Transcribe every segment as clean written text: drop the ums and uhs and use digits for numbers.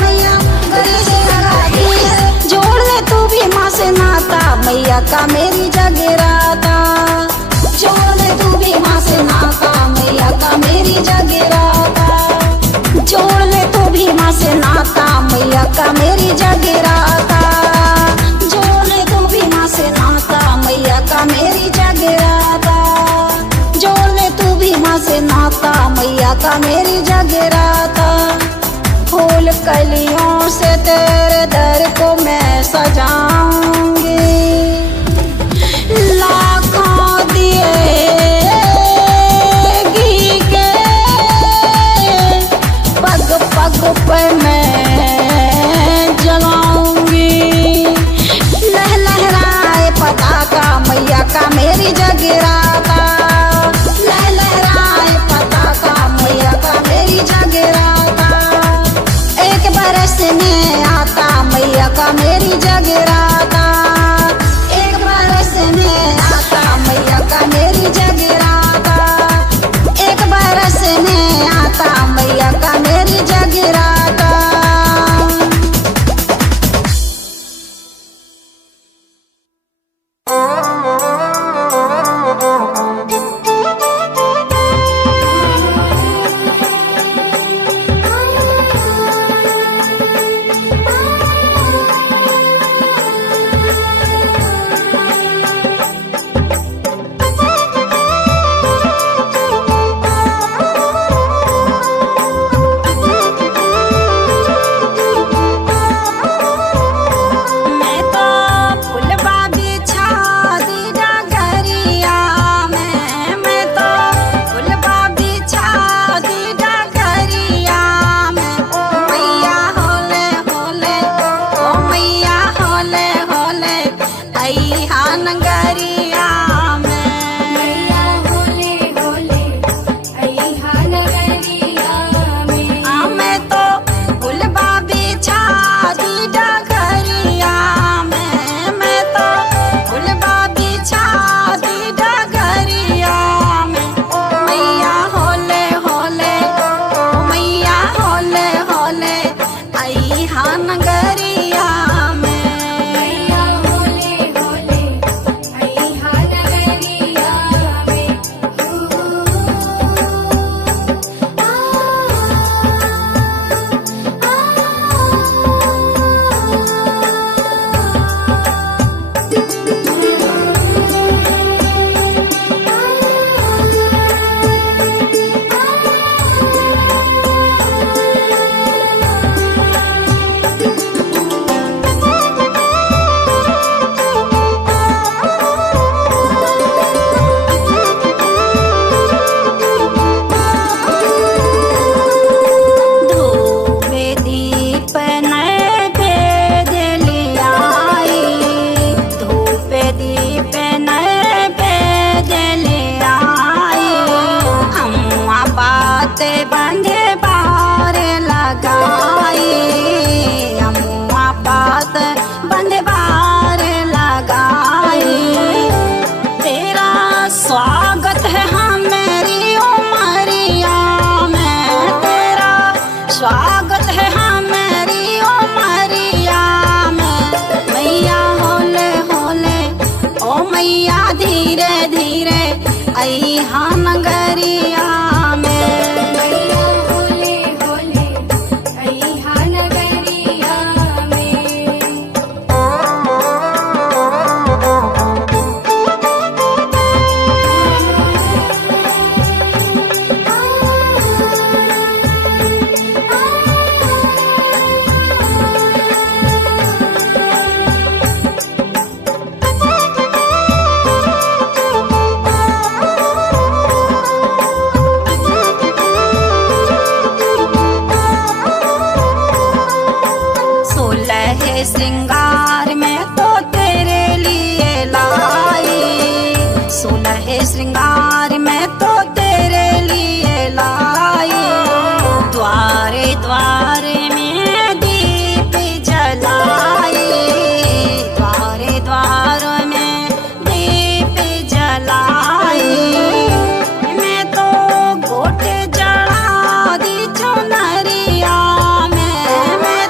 मैया गले से लगाती है। जोड़ ले तू भी माँ से नाता, मैया का मेरी जगराता। जोड़ ले तू भी माँ से नाता, मैया का मेरी जगराता। जोड़ ले तू भी माँ से नाता, मैया का मेरी जगराता। जोड़ ले तू भी माँ से नाता, मैया का मेरी जगराता। जोड़ ले तू भी माँ से नाता, मैया का मेरी जगराता। फूल कलियों से तेरे दर को मैं सजाऊंगी, लाखों दिए घी के पग पग पे मैं जलाऊंगी। लहराए पताका, मैया का मेरी जगराता। लहराए पताका, मैया का मेरी जगराता। एक बरस में आता, मैया का मेरी जगराता। एक बरस में आता, मैया का मेरी जगराता। एक बरस में आता, मैया का मेरी जगराता। श्रृंगार में तो तेरे लिए लाई, सोलह श्रृंगार में तो तेरे लिए लाई। द्वारे द्वारे में दीप जलाई, द्वारे द्वार में दीप जलाई। मैं तो गोटे जड़ा दी चुनरिया में, मैं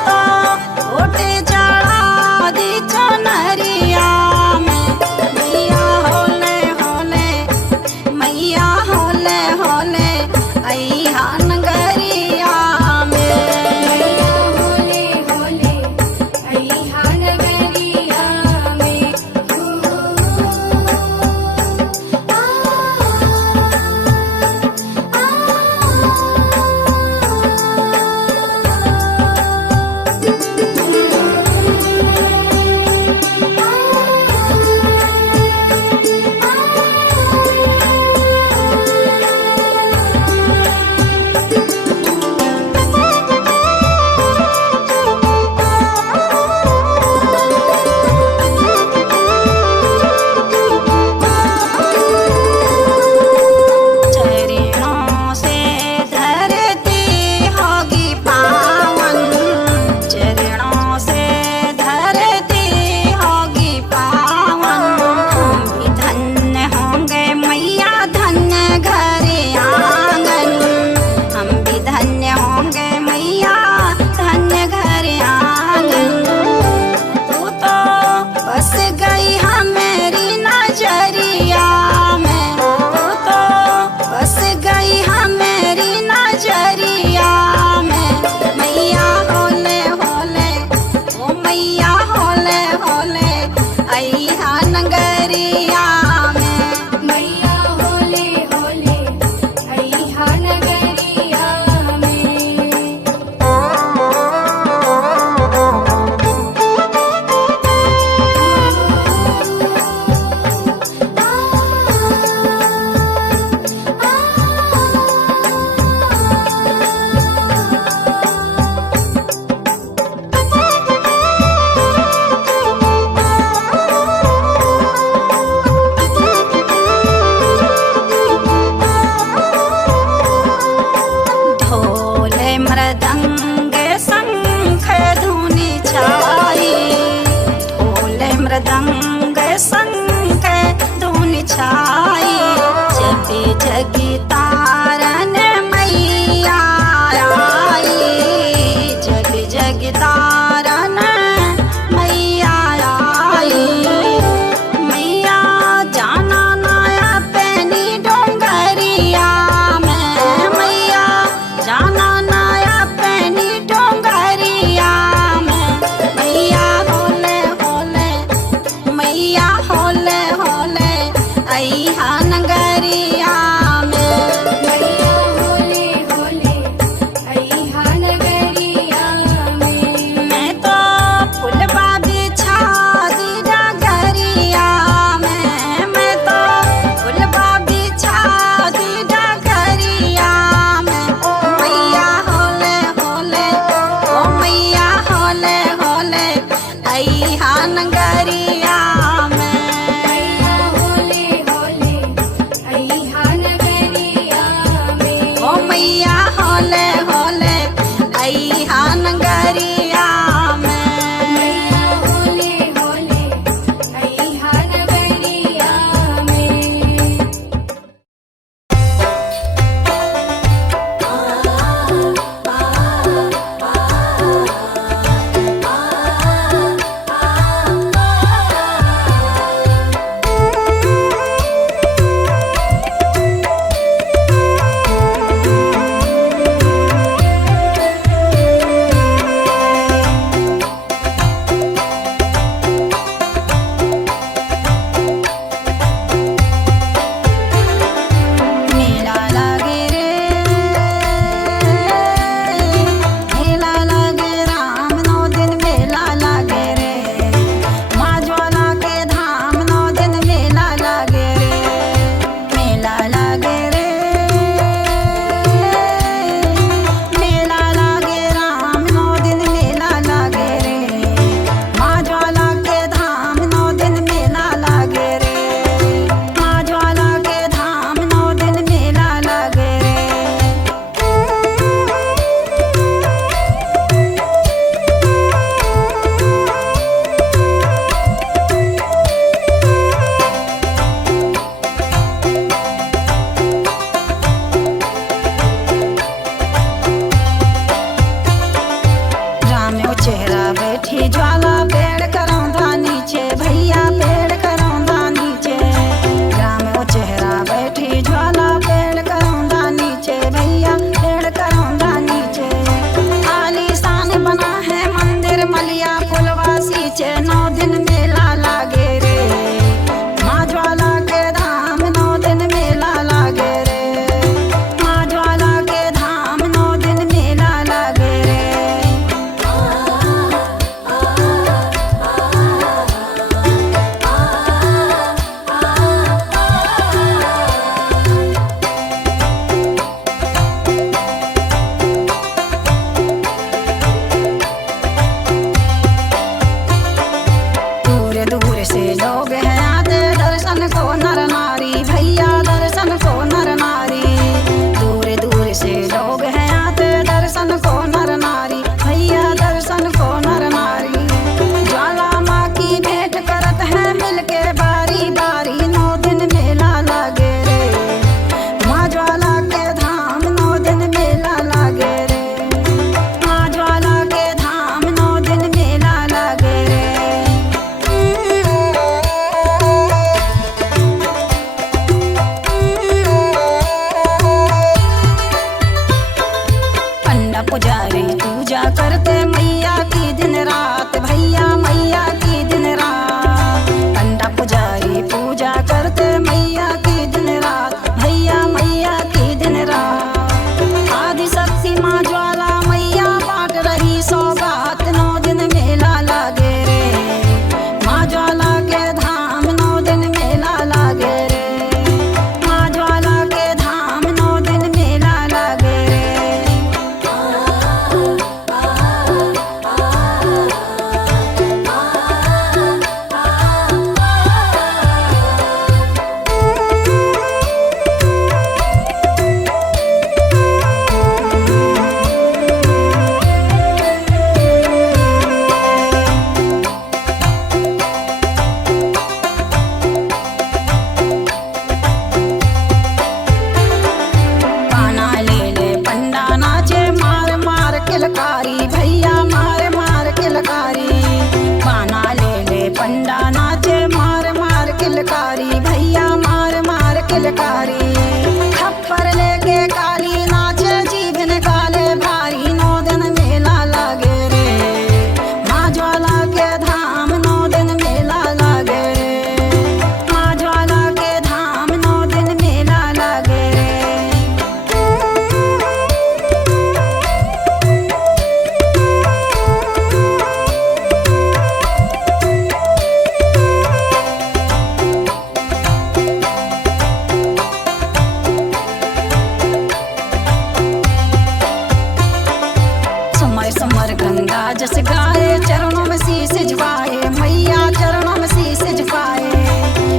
गंगा जस गाए, चरणों में शीश झुकाए, मैया चरणों में शीश झुकाए।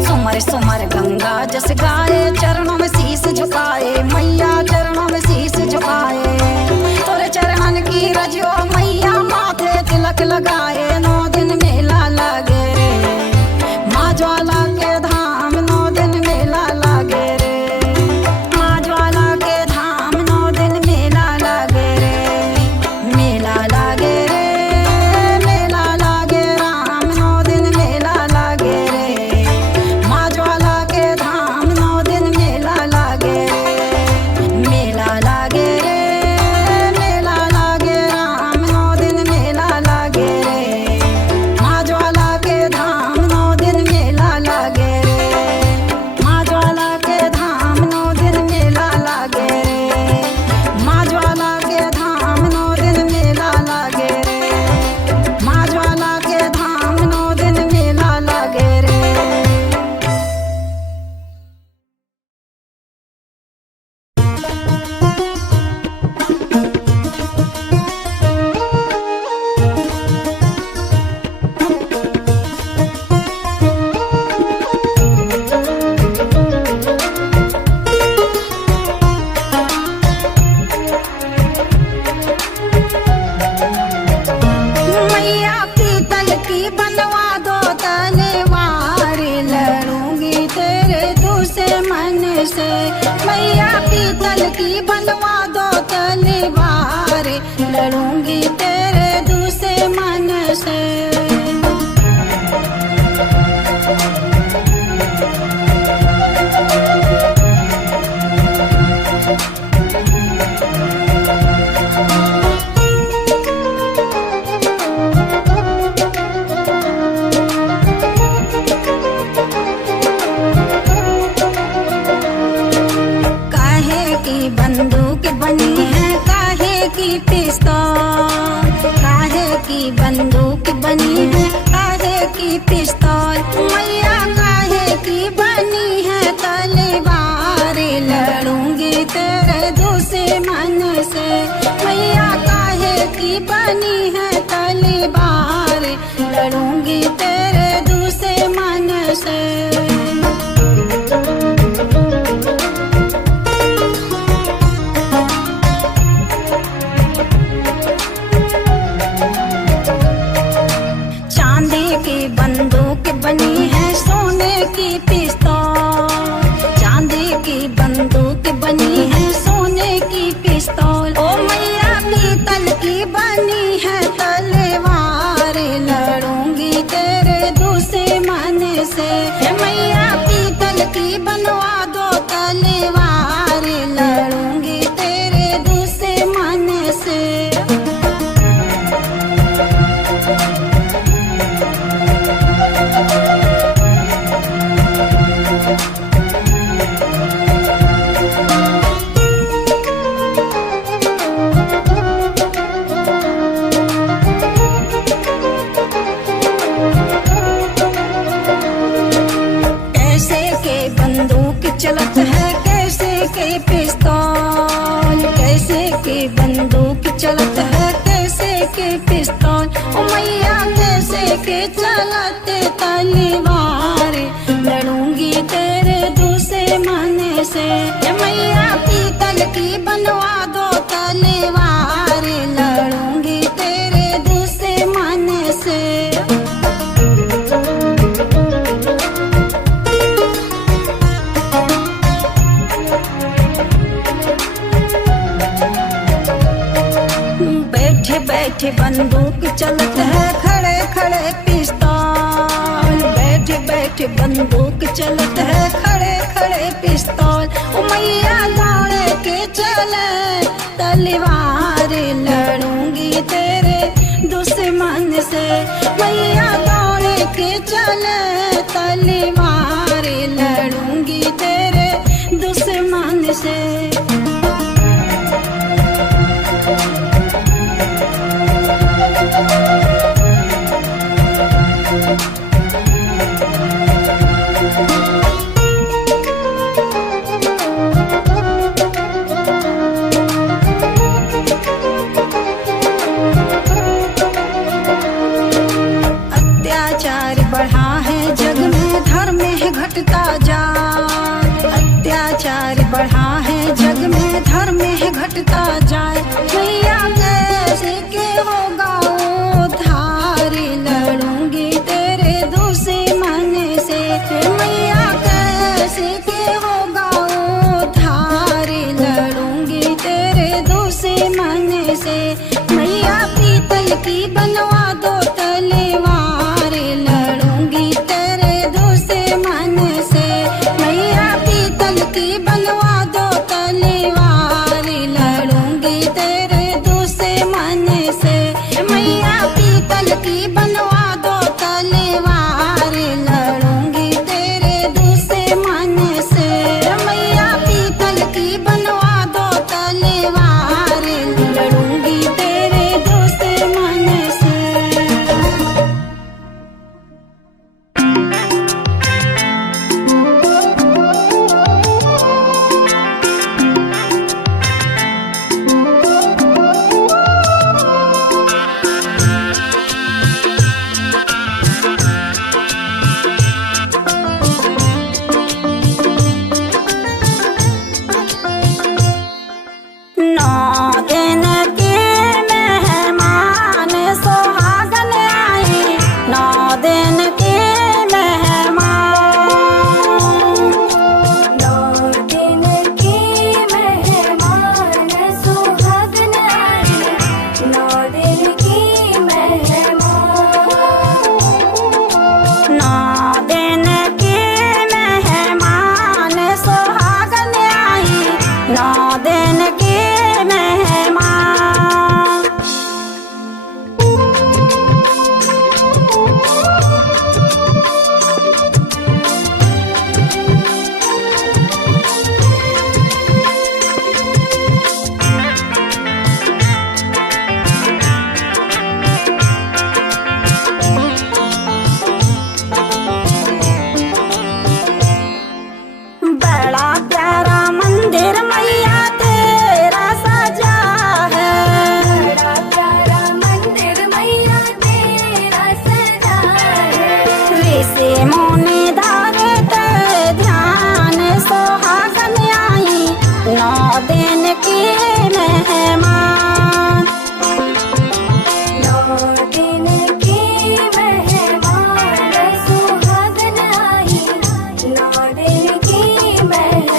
सुमर सुमर गंगा जस गाए, चरणों में शीश झुकाए, मैया चरणों में शीश झुकाए। तोरे चरणन की रजियो मैया माथे तिलक लगाए, 9 दिन मेला लगे रे माँ ज्वाला के धाम, 9 दिन मेला लगे रे माँ ज्वाला के धाम, 9 दिन मेला लगे रे मेला लगे रे मेला लगे राम, 9 दिन मेला लगे रे माँ ज्वाला के धाम, 9 दिन मेला लगे रे मेला लगे रे मेला लगे राम, 9 दिन मेला लगे रे माँ ज्वाला के धाम, 9 दिन मेला लगे रे माँ ज्वाला के धाम, 9 दिन मेला लगे रे माँ ज्वाला के धाम, 9 दिन मेला लगे रे माँ ज्वाला के धाम, 9 दिन मेला लगे रे। मैया पीतल की बनवा दो तलवार, लड़ूंगी तेरे दुश्मन से। मैया पीतल की बनवा दो तलवार, लड़ूंगी तेरे दुश्मन से। काहे की बंदूक बनी है, काहे की पिस्तौल, काहे की बंदूक बनी है, काहे की पिस्तौल। मैया काहे की बनी है तलवार, लड़ूंगी तेरे दुश्मन से। मैया काहे की बनी है तलवार, लड़ूंगी तेरे दुश्मन से। चांदी की बंदूक बनी है, सोने की पिस्तौल, चांदी की बंदूक बनी है, सोने की पिस्तौल। ओ मैया पीतल की बनी है तलवार, लड़ूंगी तेरे दुश्मन से। मैया पीतल की बनवा दो तलवार, लड़ूंगी तेरे दुश्मन से। कैसे के बंदूक चलत है, कैसे के पिस्तौल, कैसे के बंदूक चलत है, कैसे के पिस्तौल। ओ मैया कैसे के चलत तलवार, लड़ूंगी तेरे दुश्मन से। मैया पीतल की बनवा दो तलवार, लड़ूंगी तेरे दुश्मन से। बैठे बैठे बंदूक चलत है, खड़े खड़े पिस्तौल, बैठे बैठे बंदूक चलत है, खड़े खड़े पिस्तौल। ओ मैया दौड़े के चले तलवार, लड़ूंगी तेरे दुश्मन से। मैया दौड़े के चले तलवार, लड़ूंगी तेरे दुश्मन से। दो तलवार, लड़ूंगी तेरे दुश्मन से। मैया पीतल की बनवा दो तलवार, लड़ूंगी तेरे दुश्मन से। मैया पीतल की बनवा दो तलवार, लड़ूंगी तेरे दुश्मन से। मैया पीतल की बनवा दो तलवार, लड़ूंगी तेरे दुश्मन से। नौ दिन के मेहमान सुहागन आए, 9 दिन के मेहमान। 9 दिन के मेहमान सुहागन आए, 9 दिन के मेहमान। 9 दिन के मेहमान सुहागन आए, 9 दिन के मेहमान। बड़ा प्यारा मंदिर मैया तेरा सजा है। बड़ा प्यारा मंदिर मैया तेरा सजा है। वैसे मोने धारे ते ध्यान सुहागन आई, 9 दिन के मेहमान। 9 दिन के मेहमान सुहागन आई, 9 दिन के मेहमान।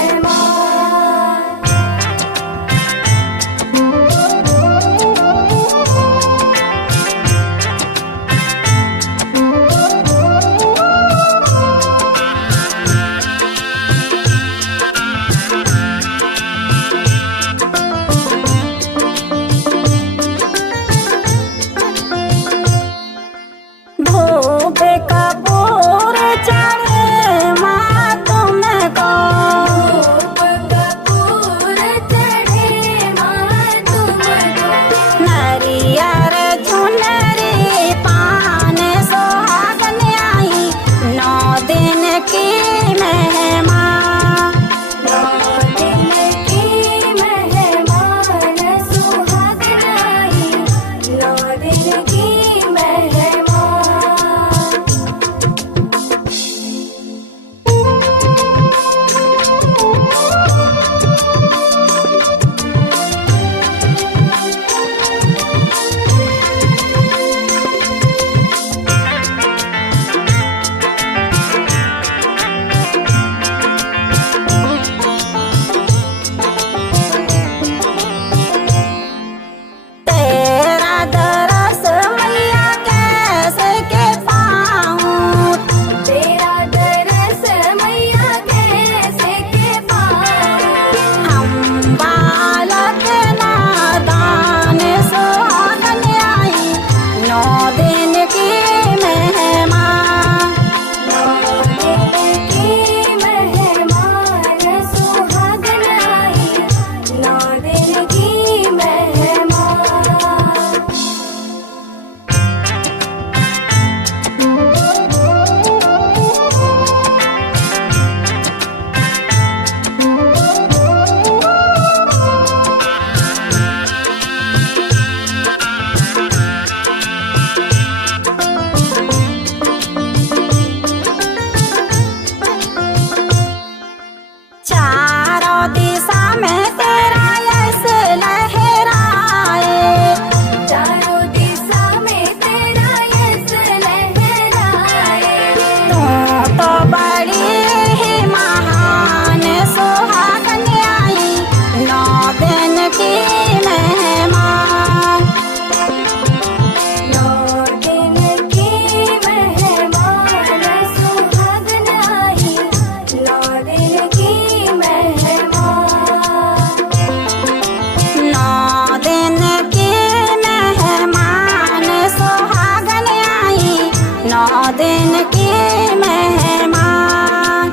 दिन के मेहमान।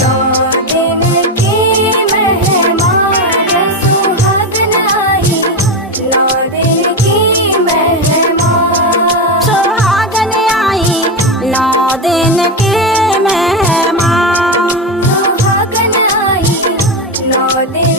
9 दिन के मेहमान सुहागन आई, 9 दिन की मेहमान। सुहागन आई 9 दिन के मेहमान। सुहागन आई, 9 दिन